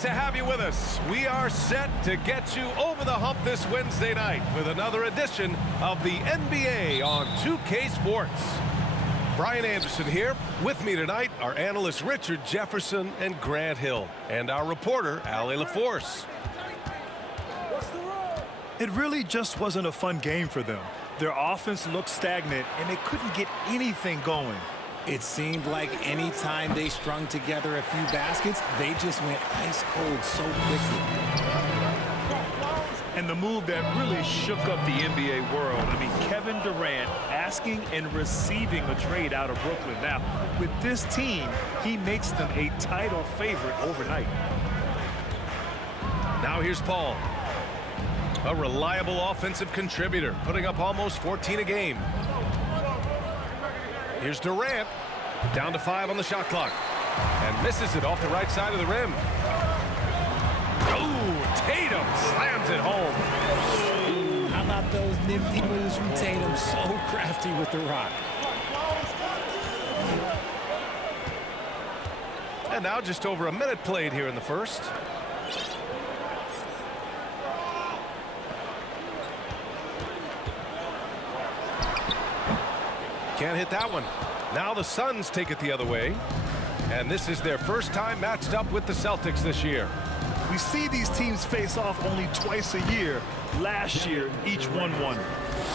To have you with us. We are set to get you over the hump this Wednesday night with another edition of the NBA on 2K Sports. Brian Anderson here. With me tonight are analysts Richard Jefferson and Grant Hill, and our reporter Ali LaForce. It really just wasn't a fun game for them. Their offense looked stagnant, and they couldn't get anything going. It seemed like any time they strung together a few baskets, they just went ice cold so quickly. And the move that really shook up the NBA world, I mean, Kevin Durant asking and receiving a trade out of Brooklyn. Now, with this team, he makes them a title favorite overnight. Now here's Paul. A reliable offensive contributor, putting up almost 14 a game. Here's Durant, down to 5 on the shot clock, and misses it off the right side of the rim. Oh, Tatum slams it home. How about those nifty moves from Tatum? So crafty with the rock. And now just over a minute played here in the first. Can't hit that one. Now the Suns take it the other way. And this is their first time matched up with the Celtics this year. We see these teams face off only twice a year. Last year, each won one.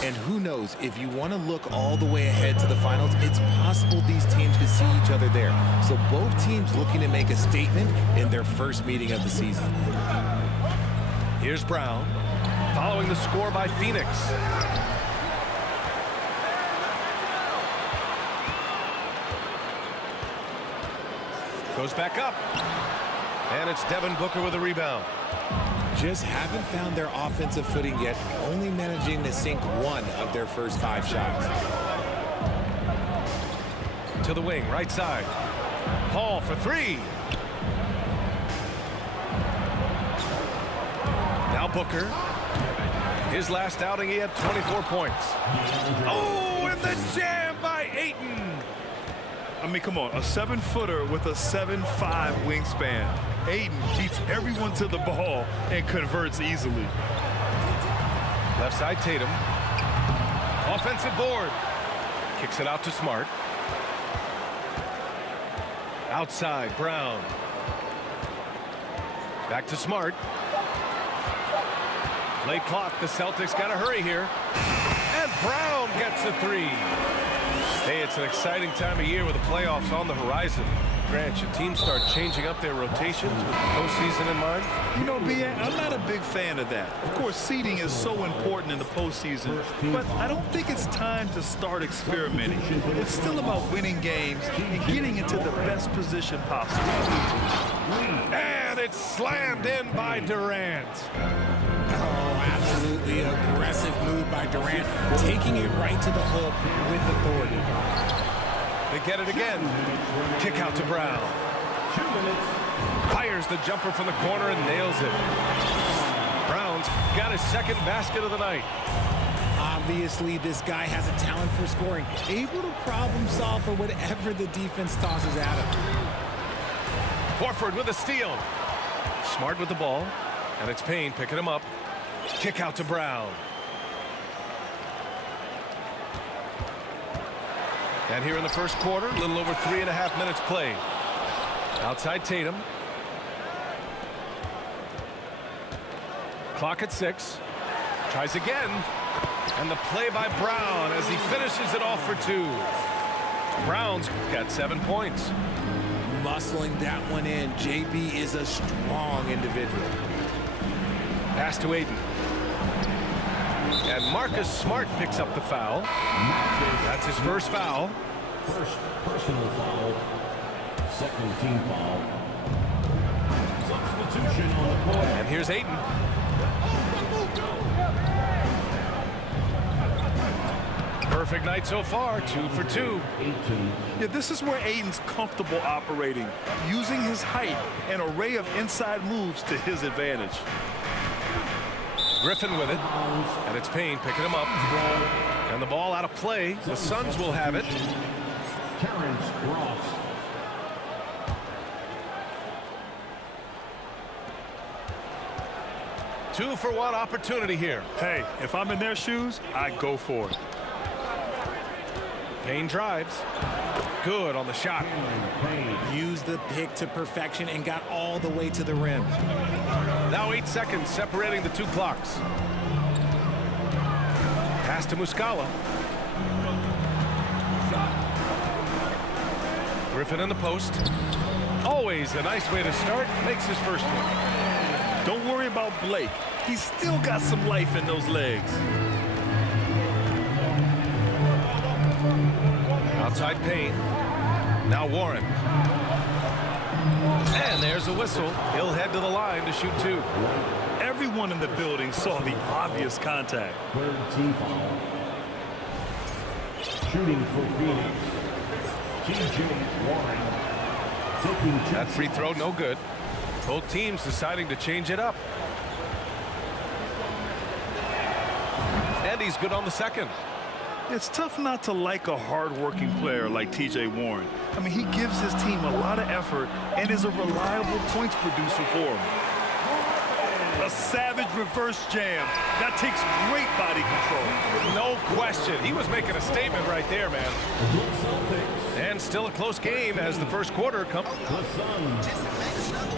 And who knows, if you want to look all the way ahead to the finals, it's possible these teams could see each other there. So both teams looking to make a statement in their first meeting of the season. Here's Brown, following the score by Phoenix. Goes back up. And it's Devin Booker with a rebound. Just haven't found their offensive footing yet, only managing to sink one of their first 5 shots. To the wing, right side. Paul for 3. Now Booker. His last outing, he had 24 points. Oh, and the jam by Ayton. I mean, come on, a 7-footer with a 7'5" wingspan. Ayton beats everyone to the ball and converts easily. Left side, Tatum. Offensive board. Kicks it out to Smart. Outside, Brown. Back to Smart. Late clock, the Celtics got to hurry here. And Brown gets a 3. Hey, it's an exciting time of year with the playoffs on the horizon. Grant, should teams start changing up their rotations with the postseason in mind? You know, B.A., I'm not a big fan of that. Of course, seeding is so important in the postseason, but I don't think it's time to start experimenting. It's still about winning games and getting into the best position possible. And it's slammed in by Durant. Oh, absolutely aggressive move by Durant, taking it right to the hole with authority. They get it again. Kick out to Brown. Fires the jumper from the corner and nails it. Brown's got his second basket of the night. Obviously, this guy has a talent for scoring, able to problem solve for whatever the defense tosses at him. Horford with a steal. Smart with the ball, and it's Payne picking him up. Kick out to Brown. And here in the first quarter, a little over 3.5 minutes played. Outside Tatum. Clock at 6. Tries again. And the play by Brown as he finishes it off for 2. Brown's got 7 points. Muscling that one in. JB is a strong individual. Pass to Ayton. And Marcus Smart picks up the foul. That's his first foul. First personal foul. Second team foul. Substitution on the court. And here's Ayton. Perfect night so far, 2 for 2. Yeah, this is where Ayton's comfortable operating, using his height and array of inside moves to his advantage. Griffin with it, and it's Payne picking him up. And the ball out of play. The Suns will have it. Terrence Ross. 2-for-1 opportunity here. Hey, if I'm in their shoes, I go for it. Payne drives. Good on the shot. Used the pick to perfection and got all the way to the rim. Now 8 seconds separating the two clocks. Pass to Muscala. Griffin in the post. Always a nice way to start. Makes his first one. Don't worry about Blake. He's still got some life in those legs. Outside Payne. Now Warren. And there's a whistle. He'll head to the line to shoot 2. Everyone in the building saw the obvious contact. Third team foul. Shooting for Phoenix. TJ Warren. That free throw no good. Both teams deciding to change it up. And he's good on the second. It's tough not to like a hard-working player like TJ Warren. I mean, he gives his team a lot of effort and is a reliable points producer for them. A savage reverse jam. That takes great body control. No question. He was making a statement right there, man. And still a close game as the first quarter comes. The Suns.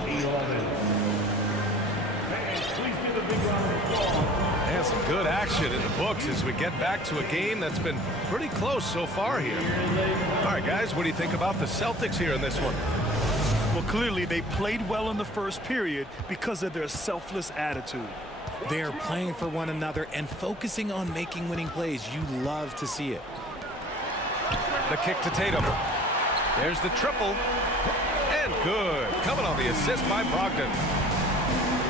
11. Please give a big round of applause. And some good action in the books as we get back to a game that's been pretty close so far here. All right, guys, what do you think about the Celtics here in this one? Well, clearly they played well in the first period because of their selfless attitude. They're playing for one another and focusing on making winning plays. You love to see it. The kick to Tatum. There's the triple. And good. Coming on the assist by Brogdon.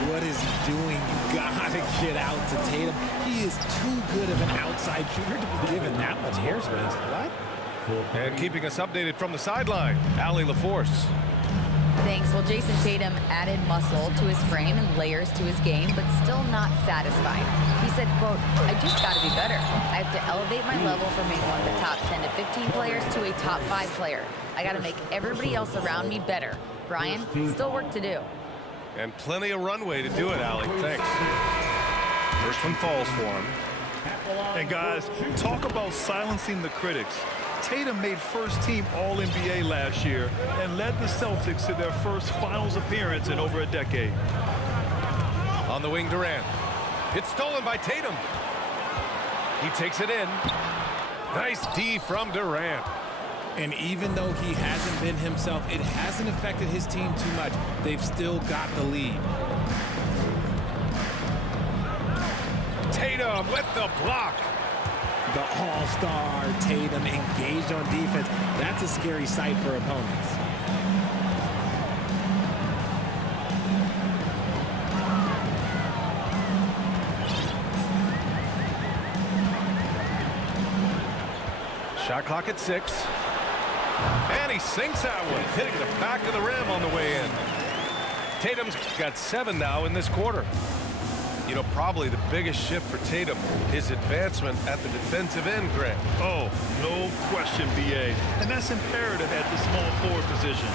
What is he doing? You gotta get out to Tatum. He is too good of an outside shooter to be given that much airspace. What? And keeping us updated from the sideline, Allie LaForce. Thanks. Well, Jason Tatum added muscle to his frame and layers to his game, but still not satisfied. He said, quote, "I just got to be better. I have to elevate my level from being one of the top 10 to 15 players to a top 5 player. I got to make everybody else around me better. Brian, still work to do." And plenty of runway to do it, Allie. Thanks. First one falls for him. And guys, talk about silencing the critics. Tatum made first-team All-NBA last year and led the Celtics to their first finals appearance in over a decade. On the wing, Durant. It's stolen by Tatum. He takes it in. Nice D from Durant. And even though he hasn't been himself, it hasn't affected his team too much. They've still got the lead. Tatum with the block. The all-star Tatum engaged on defense. That's a scary sight for opponents. Shot clock at 6. And he sinks that one, hitting the back of the rim on the way in. Tatum's got 7 now in this quarter. You know, probably the biggest shift for Tatum, his advancement at the defensive end, Grant. Oh, no question, B.A. And that's imperative at the small forward position.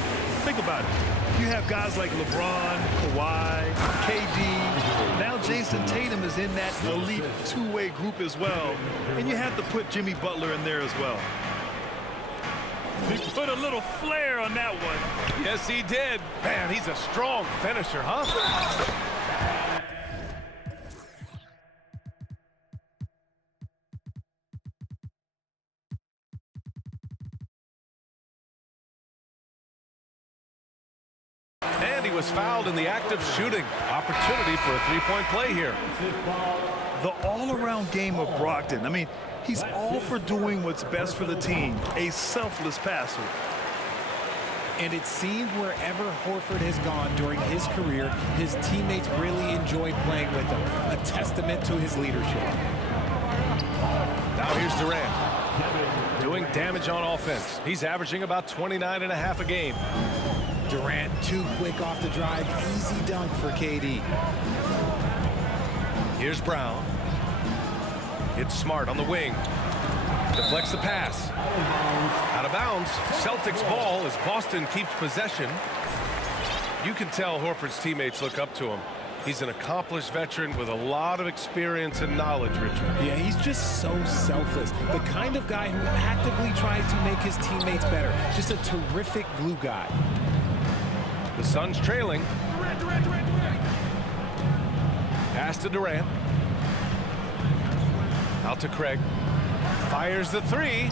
Think about it. You have guys like LeBron, Kawhi, KD. Now Jason Tatum is in that elite two-way group as well. And you have to put Jimmy Butler in there as well. He put a little flair on that one. Yes, he did. Man, he's a strong finisher, huh? And he was fouled in the act of shooting. Opportunity for a three-point play here. The all-around game of Brogdon. I mean, he's all for doing what's best for the team. A selfless passer. And it seems wherever Horford has gone during his career, his teammates really enjoy playing with him. A testament to his leadership. Now here's Durant. Doing damage on offense. He's averaging about 29.5 a game. Durant too quick off the drive. Easy dunk for KD. Here's Brown. It's Smart on the wing. Deflects the pass. Out of bounds. Celtics ball as Boston keeps possession. You can tell Horford's teammates look up to him. He's an accomplished veteran with a lot of experience and knowledge, Richard. Yeah, he's just so selfless. The kind of guy who actively tries to make his teammates better. Just a terrific glue guy. The Suns trailing. Pass to Durant. Out to Craig. Fires the three.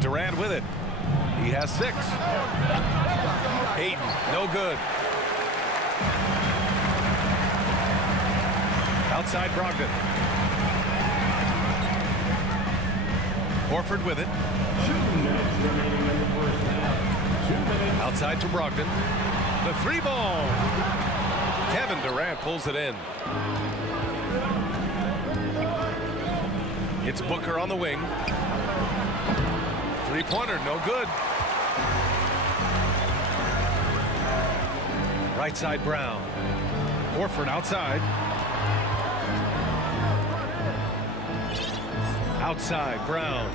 Durant with it. He has 6. Hayden, no good. Outside Brogdon. Horford with it. Outside to Brogdon. The 3 ball. Kevin Durant pulls it in. It's Booker on the wing. 3-pointer, no good. Right side Brown. Horford outside. Outside Brown.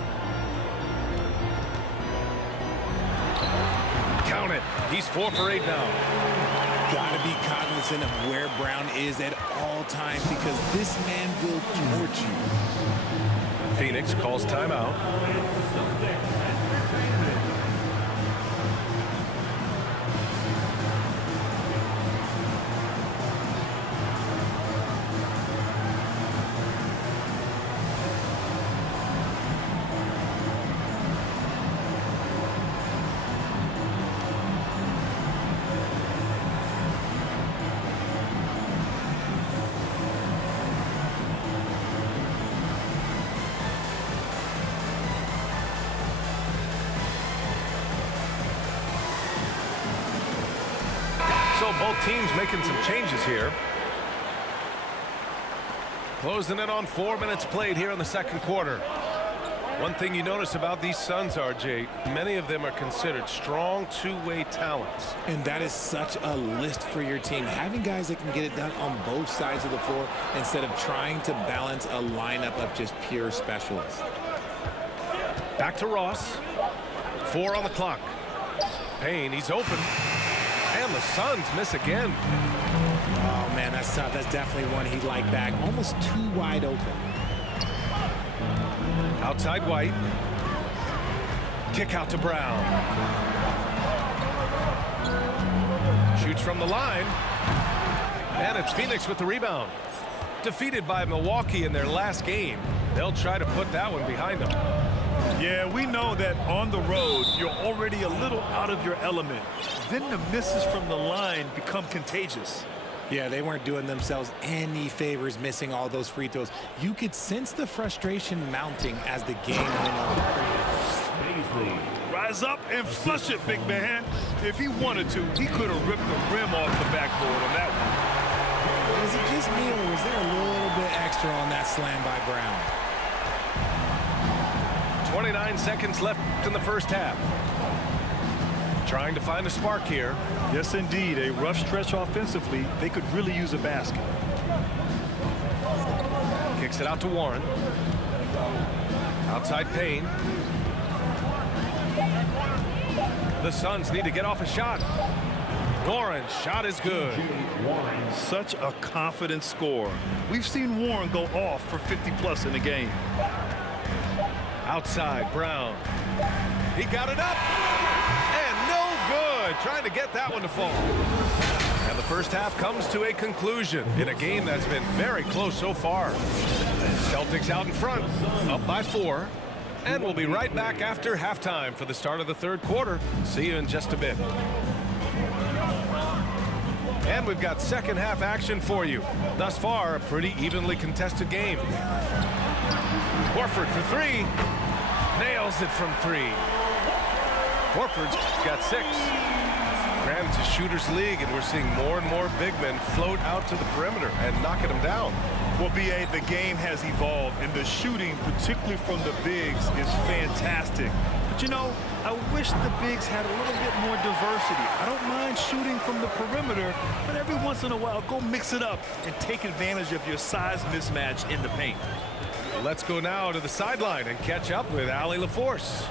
Count it. He's 4 for 8 now. Gotta be cognizant of where Brown is at all times because this man will torch you. Phoenix calls timeout. So both teams making some changes here. Closing in on 4 minutes played here in the second quarter. One thing you notice about these Suns, RJ, many of them are considered strong two-way talents. And that is such a list for your team. Having guys that can get it done on both sides of the floor instead of trying to balance a lineup of just pure specialists. Back to Ross. 4 on the clock. Payne, he's open. And the Suns miss again. Oh, man, that's tough. That's definitely one he'd like back. Almost too wide open. Outside White. Kick out to Brown. Shoots from the line. And it's Phoenix with the rebound. Defeated by Milwaukee in their last game. They'll try to put that one behind them. Yeah, we know that on the road, you're already a little out of your element. Then the misses from the line become contagious. Yeah, they weren't doing themselves any favors missing all those free throws. You could sense the frustration mounting as the game went on. Rise up and flush it, big man. If he wanted to, he could have ripped the rim off the backboard on that one. Was it just me, or was there a little bit extra on that slam by Brown? 29 seconds left in the first half. Trying to find a spark here. Yes, indeed. A rough stretch offensively. They could really use a basket. Kicks it out to Warren. Outside Payne. The Suns need to get off a shot. Warren's shot is good. Such a confident scorer. We've seen Warren go off for 50+ in a game. Outside Brown. He got it up. And no good. Trying to get that one to fall. And the first half comes to a conclusion in a game that's been very close so far. Celtics out in front, up by 4. And we'll be right back after halftime for the start of the third quarter. See you in just a bit. And we've got second half action for you. Thus far, a pretty evenly contested game. Horford for 3. Nails it from 3. Horford's got 6. Granted, it's a shooter's league, and we're seeing more and more big men float out to the perimeter and knocking them down. Well, B.A., the game has evolved, and the shooting, particularly from the bigs, is fantastic. But, you know, I wish the bigs had a little bit more diversity. I don't mind shooting from the perimeter, but every once in a while, go mix it up and take advantage of your size mismatch in the paint. Let's go now to the sideline and catch up with Allie LaForce.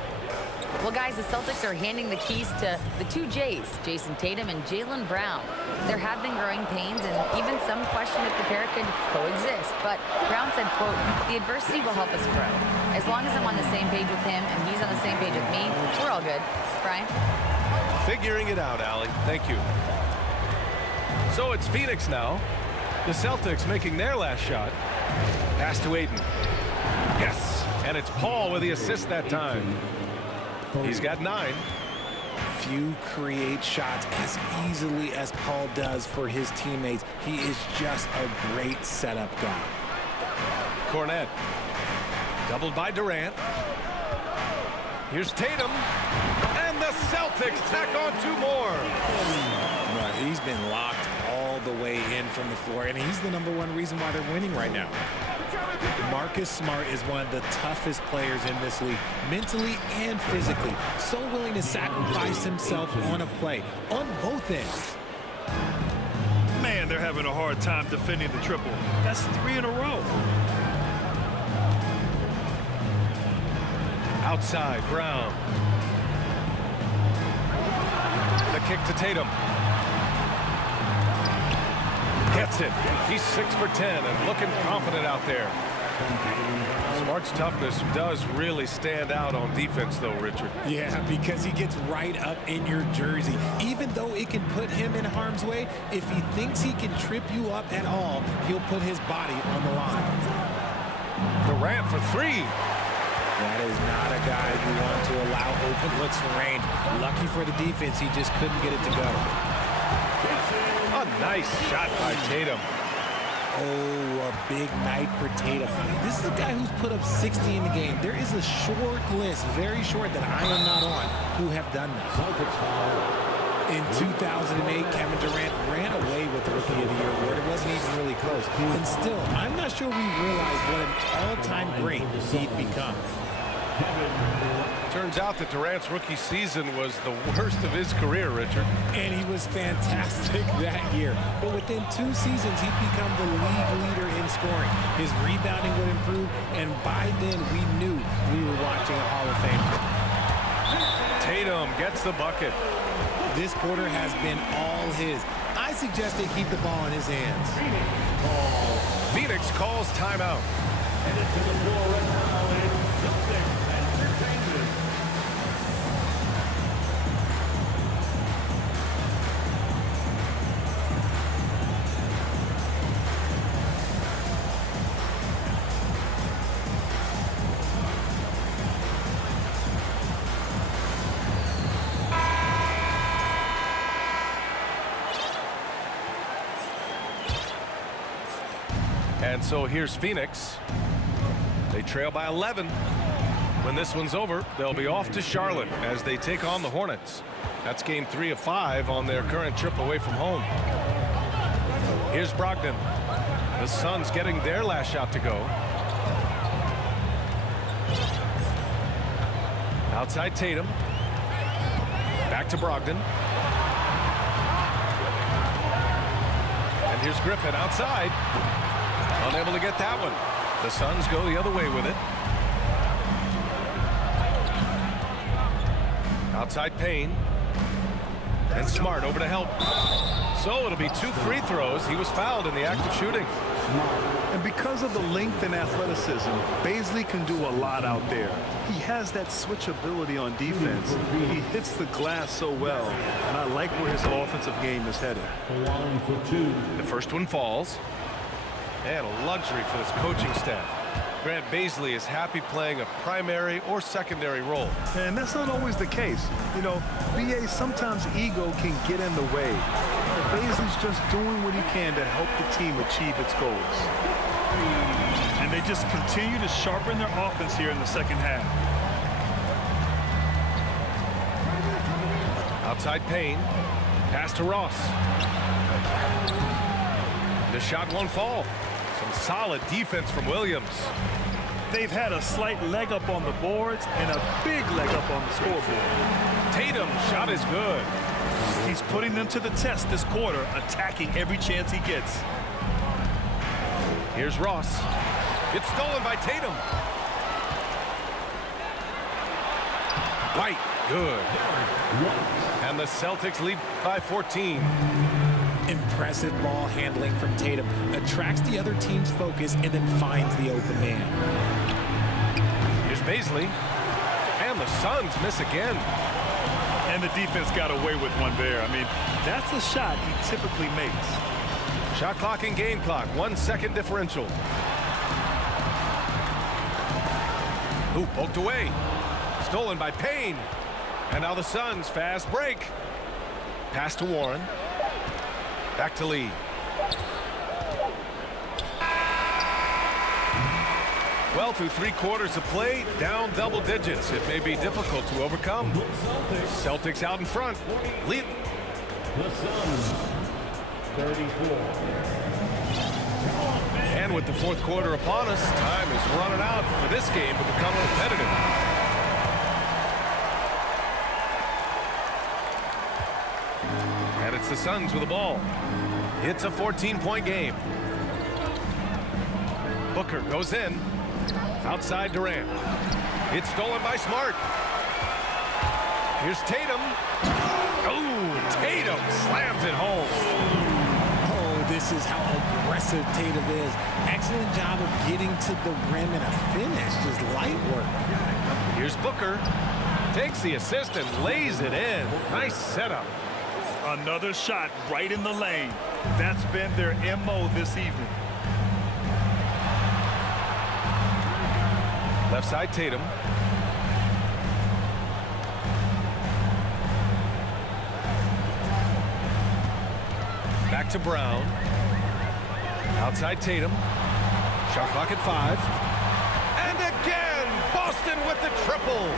Well, guys, the Celtics are handing the keys to the two J's, Jason Tatum and Jaylen Brown. There have been growing pains and even some question if the pair could coexist. But Brown said, quote, "The adversity will help us grow. As long as I'm on the same page with him and he's on the same page with me, we're all good." Brian? Figuring it out, Allie. Thank you. So it's Phoenix now. The Celtics making their last shot. Pass to Ayton. Yes. And it's Paul with the assist that time. He's got 9. Few create shots as easily as Paul does for his teammates. He is just a great setup guy. Cornet. Doubled by Durant. Here's Tatum. And the Celtics tack on 2 more. But he's been locked all the way in from the floor, and he's the #1 reason why they're winning right now. Marcus Smart is one of the toughest players in this league, mentally and physically. So willing to sacrifice himself on a play, on both ends. Man, they're having a hard time defending the triple. That's 3 in a row. Outside, Brown. The kick to Tatum. Gets it. He's 6 for 10 and looking confident out there. Smart's toughness does really stand out on defense, though, Richard. Yeah, because he gets right up in your jersey. Even though it can put him in harm's way, if he thinks he can trip you up at all, he'll put his body on the line. Durant for 3. That is not a guy you want to allow open looks for range. Lucky for the defense, he just couldn't get it to go. A nice shot by Tatum. Oh, a big night for Tatum. This is a guy who's put up 60 in the game. There is a short list, very short, that I am not on, who have done that. In 2008, Kevin Durant ran away with the Rookie of the Year award. It wasn't even really close. And still, I'm not sure we realize what an all-time great he'd become. Turns out that Durant's rookie season was the worst of his career, Richard. And he was fantastic that year. But within 2 seasons, he'd become the league leader in scoring. His rebounding would improve, and by then we knew we were watching a Hall of Famer. Tatum gets the bucket. This quarter has been all his. I suggest they keep the ball in his hands. Phoenix calls timeout. Headed to the floor right now is Celtics Entertainment. And so here's Phoenix. They trail by 11. When this one's over, they'll be off to Charlotte as they take on the Hornets. That's game 3 of 5 on their current trip away from home. Here's Brogdon. The Suns getting their last shot to go. Outside Tatum. Back to Brogdon. And here's Griffin outside. Unable to get that one. The Suns go the other way with it. Outside Payne. And Smart over to help. So it'll be 2 free throws. He was fouled in the act of shooting. And because of the length and athleticism, Bazley can do a lot out there. He has that switchability on defense. He hits the glass so well, and I like where his offensive game is headed. Line for 2. The first one falls. And a luxury for this coaching staff. Grant Bazley is happy playing a primary or secondary role. And that's not always the case. You know, BA, sometimes ego can get in the way. Bazley's just doing what he can to help the team achieve its goals. And they just continue to sharpen their offense here in the second half. Outside Payne. Pass to Ross. The shot won't fall. Some solid defense from Williams. They've had a slight leg up on the boards and a big leg up on the scoreboard. Tatum, shot is good. He's putting them to the test this quarter, attacking every chance he gets. Here's Ross. It's stolen by Tatum. White Good. And the Celtics lead by 14. Impressive ball handling from Tatum. Attracts the other team's focus and then finds the open man. Here's Baisley. And the Suns miss again. And the defense got away with one there. I mean, that's a shot he typically makes. Shot clock and game clock, 1 second differential. Ooh, poked away. Stolen by Payne. And now the Suns fast break. Pass to Warren. Back to Lee. Well, through 3/4 of play, down double digits. It may be difficult to overcome. Celtics out in front. Lead. The Suns, 34. And with the 4th quarter upon us, time is running out for this game to become competitive. And it's the Suns with the ball. It's a 14-point game. Booker goes in. Outside Durant. It's stolen by Smart. Here's Tatum. Oh, Tatum slams it home. Oh, this is how aggressive Tatum is. Excellent job of getting to the rim and a finish. Just light work. Here's Booker. Takes the assist and lays it in. Nice setup. Another shot right in the lane. That's been their MO this evening. Left side Tatum. Back to Brown. Outside Tatum. Shot clock at 5. And again, Boston with the triple.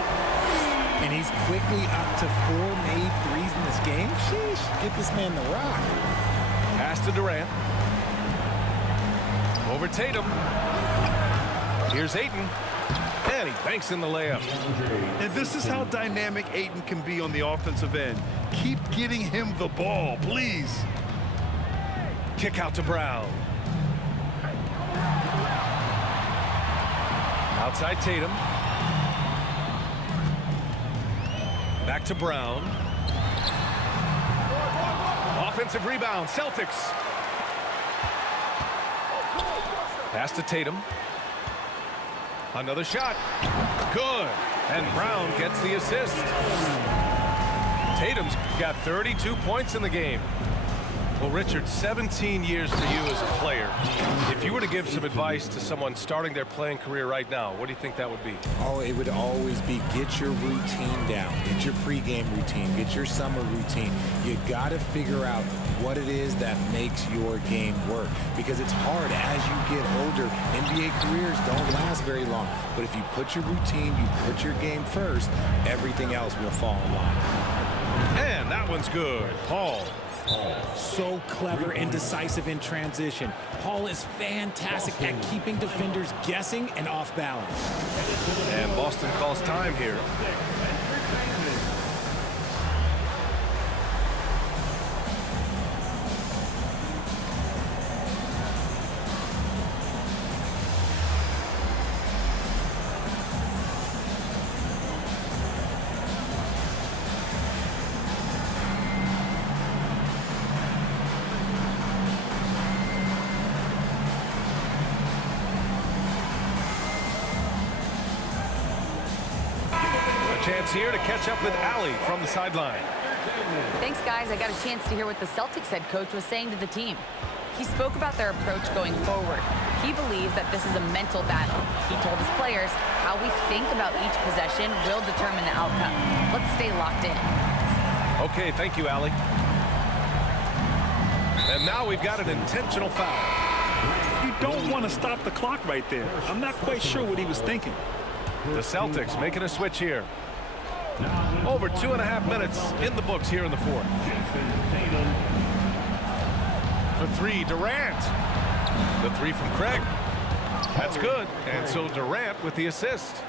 And he's quickly up to 4 made threes in this game. Sheesh, get this man the rock. Pass to Durant. Over Tatum. Here's Ayton. And he banks in the layup. And this is how dynamic Ayton can be on the offensive end. Keep getting him the ball, please. Kick out to Brown. Outside Tatum. Back to Brown. Offensive rebound, Celtics. Pass to Tatum. Another shot. Good. And Brown gets the assist. Tatum's got 32 points in the game. Well, Richard, 17 years for you as a player. If you were to give some advice to someone starting their playing career right now, what do you think that would be? Oh, it would always be get your routine down. Get your pregame routine. Get your summer routine. You got to figure out what it is that makes your game work. Because it's hard as you get older. NBA careers don't last very long. But if you put your routine, you put your game first, everything else will fall in line. And that one's good. Paul. So clever and decisive in transition. Paul is fantastic at keeping defenders guessing and off balance. And Boston calls time here. Chance here to catch up with Allie from the sideline. Thanks, guys. I got a chance to hear what the Celtics head coach was saying to the team. He spoke about their approach going forward. He believes that this is a mental battle. He told his players how we think about each possession will determine the outcome. Let's stay locked in. Okay, thank you, Allie. And now we've got an intentional foul. You don't want to stop the clock right there. I'm not quite sure what he was thinking. The Celtics making a switch here. Over 2.5 minutes in the books here in the 4th. For 3, Durant. The 3 from Craig. That's good. And so Durant with the assist.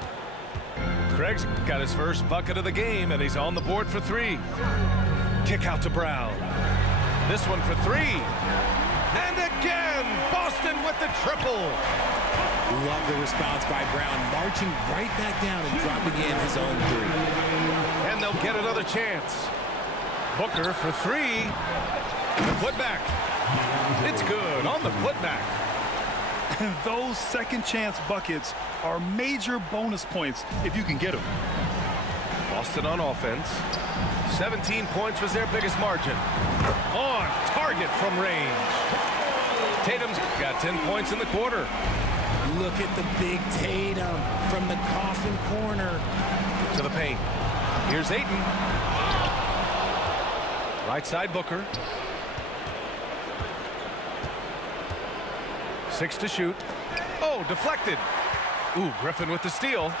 Craig's got his first bucket of the game, and he's on the board for 3. Kick out to Brown. This one for 3. And again, Boston with the triple. Love the response by Brown, marching right back down and dropping in his own 3. And and they'll get another chance. Booker for three. The putback. It's good on the putback. And those second chance buckets are major bonus points if you can get them. Boston on offense. 17 points was their biggest margin. On target from range. Tatum's got 10 points in the quarter. Look at the big Tatum from the coffin corner. To the paint. Here's Ayton. Right side Booker. 6 to shoot. Oh, deflected. Ooh, Griffin with the steal.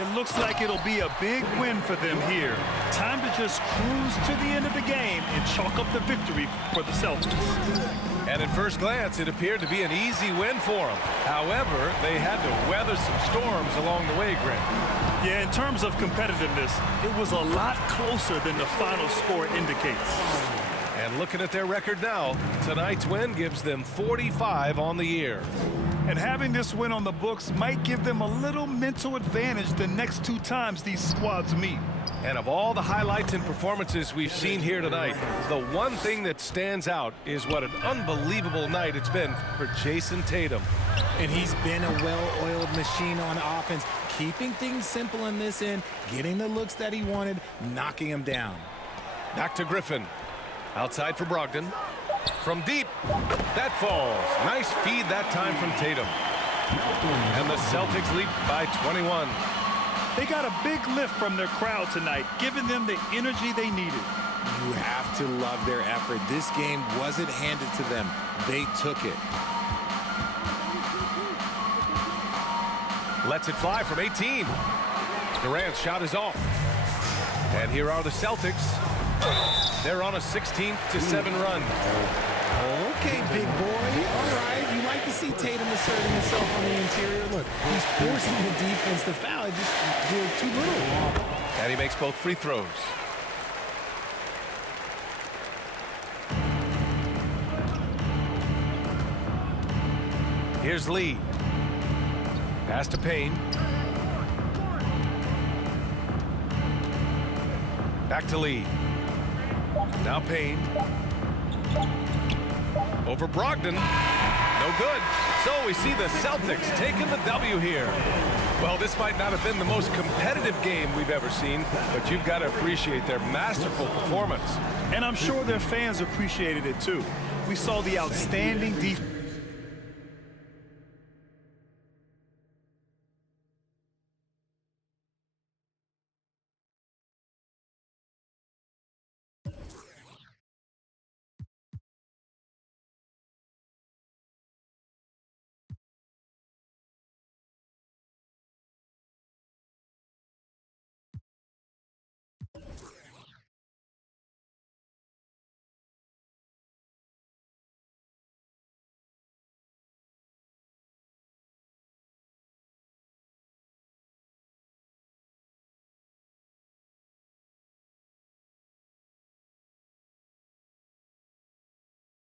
It looks like it'll be a big win for them here. Time to just cruise to the end of the game and chalk up the victory for the Celtics. And at first glance, it appeared to be an easy win for them. However, they had to weather some storms along the way, Greg. Yeah, in terms of competitiveness, it was a lot closer than the final score indicates. And looking at their record now, tonight's win gives them 45 on the year. And having this win on the books might give them a little mental advantage the next 2 times these squads meet. And of all the highlights and performances we've seen here tonight, the one thing that stands out is what an unbelievable night it's been for Jason Tatum. And he's been a well-oiled machine on offense, keeping things simple in this end, getting the looks that he wanted, knocking them down. Back to Griffin. Outside for Brogdon. From deep. That falls. Nice feed that time from Tatum. And the Celtics lead by 21. They got a big lift from their crowd tonight, giving them the energy they needed. You have to love their effort. This game wasn't handed to them. They took it. Lets it fly from 18. Durant's shot is off. And here are the Celtics. They're on a 16-7 run. Okay, big boy. All right. You like to see Tatum asserting himself on the interior. Look, he's forcing the defense to foul. It just did too little. And he makes both free throws. Here's Lee. Pass to Payne. Back to Lee. Now Payne. Over Brogdon. No good. So we see the Celtics taking the W here. Well, this might not have been the most competitive game we've ever seen, but you've got to appreciate their masterful performance. And I'm sure their fans appreciated it too. We saw the outstanding defense.